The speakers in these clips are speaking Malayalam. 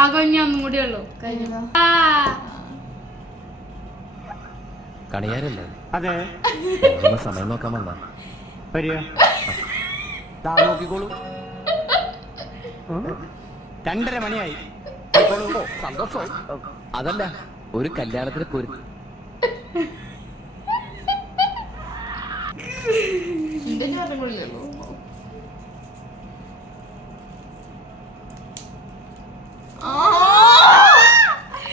ആകെ ഇനി ഒന്നും കൂടി ഉള്ളു കഴിഞ്ഞോ. കണിയാരല്ലേ? അതെ. സമയം നോക്കാൻ വന്നാ നോക്കിക്കോളൂ. 2:30 മണിയായി. സന്തോഷമായി. അതല്ല, ഒരു കല്യാണത്തിന് പൊരുത്തി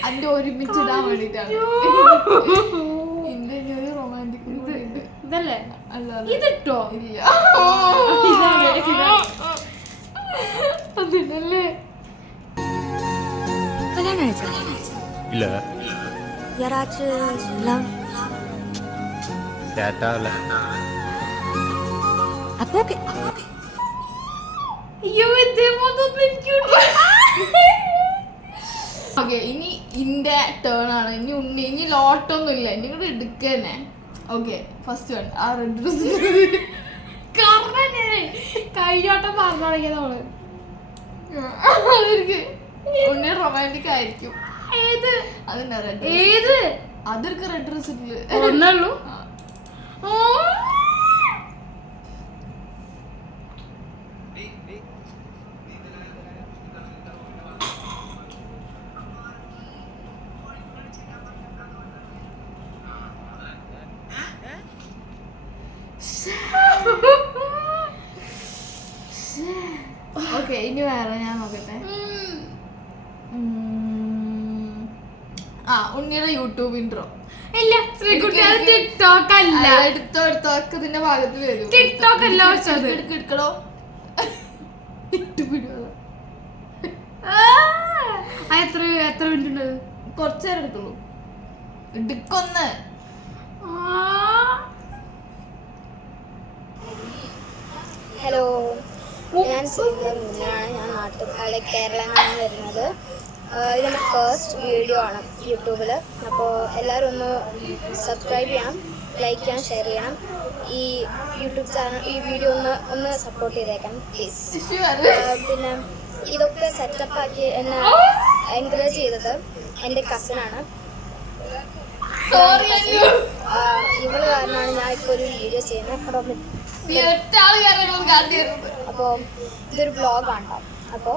അന്റെ ഒരുമിച്ചിടാൻ വേണ്ടിട്ടാണ്. എന്റെ ഒരു റൊമാൻറ്റിക് ഇതല്ലേ അല്ല ഇതിട്ടോ ഇല്ല അതിനല്ലേ ഇല്ല. അയ്യോ ഓക്കെ, ഇനി ഇന്റെ ടേൺ ആണ്. ഇനി ഇനി ലോട്ടൊന്നും ഇല്ല, എന്റെ കൂടെ എടുക്കന്നെ. Okay, first one. ആ റെഡ് ഡ്രസ് കയ്യോട്ടം പറഞ്ഞു തുടങ്ങിയതോള് ഉണ്ണി റൊമാൻറ്റിക് ആയിരിക്കും. ഏത് അതിന്റെ റെഡ് ഏത് അതൊക്കെ റെഡ് ഡ്രസ് ഇട്ടില്ല ഒന്നുള്ളൂ. ഓക്കെ, ഇനി വേറെ ഞാൻ നോക്കട്ടെ. ഉണ്ണിയുടെ യൂട്യൂബ് ഇൻട്രോ. ഇല്ല, ശ്രീകുട്ടി അത് ടിക്ടോക്ക് അല്ല. എടുത്തോ ഇതിന്റെ ഭാഗത്ത് വരും. ടിക്ടോക്ക് അല്ല എടുക്കടോ. എത്ര മിനിറ്റ് ഉണ്ട്? കുറച്ചു നേരം എടുത്തുള്ളൂ. എടുക്കൊന്ന്. ഹലോ, ഞാൻ സിംഗറാണ്. ഞാൻ നാട്ടുകാരെ കേരളമാണ് വരുന്നത്. ഇതെൻ്റെ ഫസ്റ്റ് വീഡിയോ ആണ് യൂട്യൂബിൽ. അപ്പോൾ എല്ലാവരും ഒന്ന് സബ്സ്ക്രൈബ് ചെയ്യണം, ലൈക്ക് ചെയ്യണം, ഷെയർ ചെയ്യണം. ഈ യൂട്യൂബ് ചാനൽ, ഈ വീഡിയോ ഒന്ന് സപ്പോർട്ട് ചെയ്തേക്കണം പ്ലീസ്. പിന്നെ ഇതൊക്കെ സെറ്റപ്പാക്കി എന്നെ എൻകറേജ് ചെയ്തത് എൻ്റെ കസിനാണ്. ഇവള് കാരണമാണ് ഞാൻ ഇപ്പോൾ ഒരു വീഡിയോ ചെയ്യുന്നത്. അപ്പോൾ ഇതൊരു വ്ളോഗാണ്. അപ്പോൾ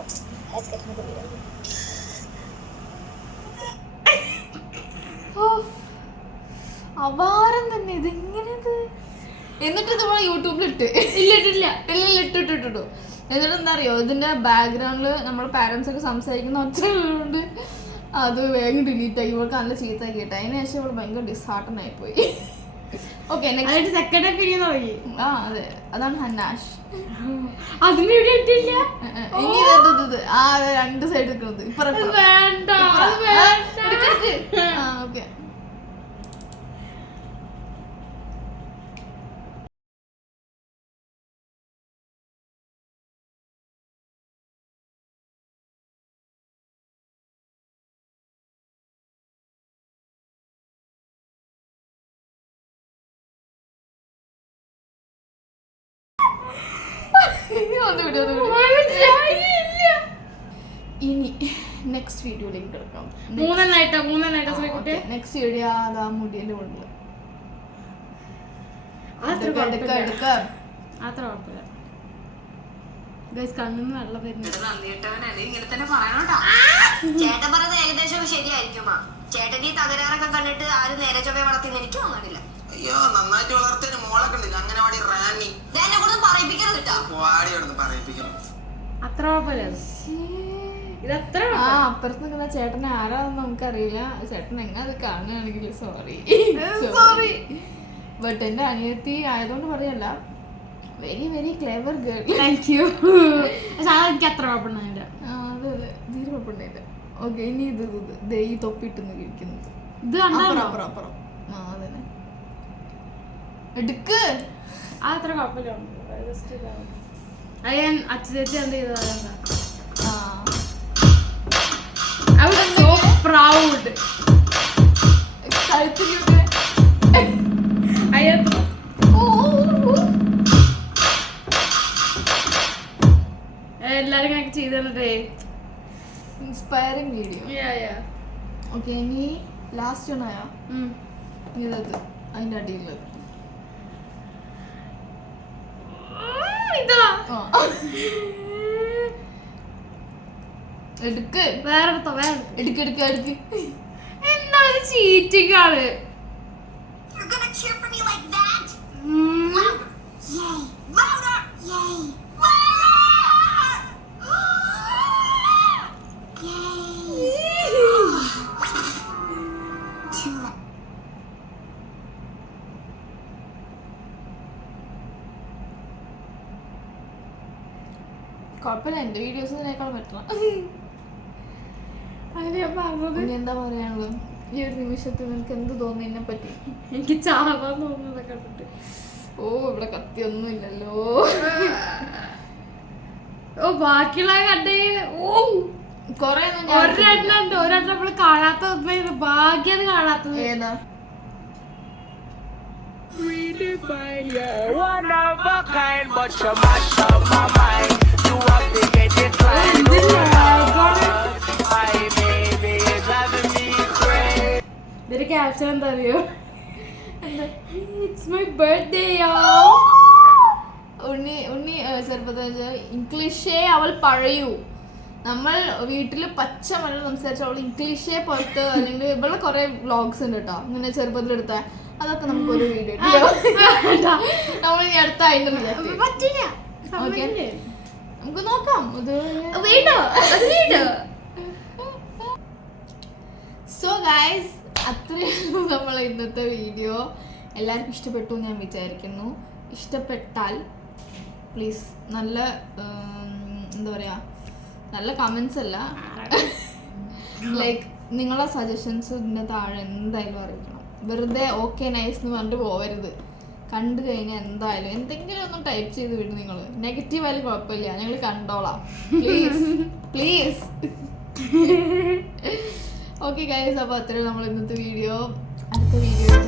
അപാരം തന്നെ. ഇതെങ്ങനെയത്? എന്നിട്ട് നമ്മളെ യൂട്യൂബിലിട്ട് ഇട്ടിട്ടു. എന്നിട്ട് എന്താ അറിയോ, ഇതിന്റെ ബാക്ക്ഗ്രൗണ്ടില് നമ്മുടെ പാരന്റ്സ് ഒക്കെ സംസാരിക്കുന്ന ഒച്ചകളുണ്ട്. അത് വേഗം ഡിലീറ്റ് ആക്കി. ഇവൾക്ക് നല്ല ചീത്താക്കി ഇട്ടു. അതിന് ശേഷം ഇവിടെ ഭയങ്കര ഡിസാർട്ടൺ ആയി പോയി. ഓക്കെ, സെക്കൻഡ് തുടങ്ങി. അതെ, അതാണ് ഹന്നാഷ്. അതിന് ഇവിടെ ഇട്ടില്ല. ഇനി ആ രണ്ട് സൈഡ് എടുക്കുന്നത് വേണ്ട. ഓക്കെ. ഇനി നെക്സ്റ്റ് വീഡിയോയിലേക്ക് കിടക്കാം. മൂന്നെണ്ണായിട്ടാ നെക്സ്റ്റ് വീഡിയോ അതാ മുടിയുടെ ഉള്ളിൽ കണ്ണിന്ന് വെള്ളം വരുന്നത്. ചേട്ടൻ പറഞ്ഞത് ഏകദേശം ശരിയായിരിക്കുമാ. ചേട്ടൻ ഈ തകരാറൊക്കെ കണ്ടിട്ട് ആരും നേരെ ചൊവ്വേ വളർത്തിന്ന് എനിക്ക് തോന്നണില്ല. അയ്യോ, നന്നായിട്ട് വളർത്തിയ മോളെ കണ്ടില്ല. അങ്ങനെ വാടി റാണി എന്നെ കൂടെ പറയിപ്പിക്കരുത് കേട്ടോ. വാടി അവിടെ പറയിപ്പിക്കണം. അത്ര കുഴപ്പമില്ല. ഇതത്ര അപ്പുറത്ത് നിൽക്കുന്ന ചേട്ടനെ ആരാന്ന് നമുക്കറിയില്ല. ചേട്ടൻ എങ്ങനെ അത് കാണുകയാണെങ്കിൽ സോറി. ബട്ട് എന്റെ അനിയത്തി ആയതുകൊണ്ട് പറയല്ല, very very clever girl. Thank you. എനിക്ക് അത്ര കുഴപ്പമുണ്ടായില്ല. അതെ തീരെ കുഴപ്പമുണ്ടായില്ല. ഓക്കെ, ഇനി ഇത് ഈ തൊപ്പിട്ടെന്ന് കഴിക്കുന്നത്. ഇത് അപ്പുറം. അതന്നെ എടുക്ക്. അത്ര കുഴപ്പമില്ല. അത് ഞാൻ അച്ഛൻ എന്ത് ചെയ്തതാ. I was so proud. എല്ലാരും കണക്ക് ചെയ്തേ. Inspiring video. ഓക്കെ, ഇനി ലാസ്റ്റ് ഒന്നായോ ഇതത് അതിന്റെ അടിയിലുള്ളത്. ഇതാ എടുക്ക്, വേറെ എടുക്ക് എടുക്ക് എടുക്ക്. എന്താ ഒരു ചീറ്റിംഗ് ആണ്. You're gonna cheer for me like that? Louder! Yay! Louder! Yay! കുഴപ്പമില്ല, എന്റെ വീഡിയോസിനേക്കാൾ പറ്റണം. അത് ഞാൻ പറഞ്ഞത്. ഇനി എന്താ പറയാനുള്ളത്? ഈ ഒരു നിമിഷത്തിൽ നിനക്ക് എന്ത് തോന്നി എന്നെ പറ്റി? എനിക്ക് ചാവാൻ തോന്നുന്നത് കണ്ടിട്ട്. ഓ, ഇവിടെ കത്തിയൊന്നും ഇല്ലല്ലോ. ഓ, ബാക്കിയുള്ള കണ്ടേ. ഓ, കൊറേ ഒരെണ്ണം നമ്മള് കാണാത്ത ഒന്നായിരുന്നു. ഭാഗ്യത് കാണാത്തത്. ഏതാ? ഇതിന്റെ ക്യാപ്ഷൻ എന്താ അറിയോ? It's my birthday. ഉണ്ണി ചെറുപ്പത്തിൽ ഇംഗ്ലീഷേ അവൾ പറയൂ. നമ്മൾ വീട്ടിൽ പച്ച മലയാളം സംസാരിച്ച അവൾ ഇംഗ്ലീഷേ പുറത്ത് അല്ലെങ്കിൽ ഇവിടെ കുറെ വ്ളോഗ്സ് ഉണ്ട് കേട്ടോ, ഇങ്ങനെ ചെറുപ്പത്തിൽ എടുത്ത. അതൊക്കെ നമുക്കൊരു വീഡിയോ നമ്മൾ ഇനി അടുത്ത പറ്റില്ല. നമുക്ക് നോക്കാം. സോ ഗൈസ്, അത്രയും നമ്മൾ ഇന്നത്തെ വീഡിയോ. എല്ലാവർക്കും ഇഷ്ടപ്പെട്ടു ഞാൻ വിചാരിക്കുന്നു. ഇഷ്ടപ്പെട്ടാൽ പ്ലീസ് നല്ല എന്താ പറയുക, നല്ല കമൻസ് അല്ല, ലൈക്ക് നിങ്ങളെ സജഷൻസ് ഇതിൻ്റെ താഴെ എന്തായാലും അറിയിക്കണം. വെറുതെ ഓക്കെ നൈസ് എന്ന് പറഞ്ഞിട്ട് പോവരുത്. കണ്ടു കഴിഞ്ഞാൽ എന്തായാലും എന്തെങ്കിലും ഒന്ന് ടൈപ്പ് ചെയ്ത് വിടും. നിങ്ങൾ നെഗറ്റീവ് ആയാലും കുഴപ്പമില്ല, ഞങ്ങൾ കണ്ടോളാം. Please please. ഓക്കെ ഗൈസ്, അപ്പോൾ അത്രയും നമ്മൾ ഇന്നത്തെ വീഡിയോ. അടുത്ത വീഡിയോ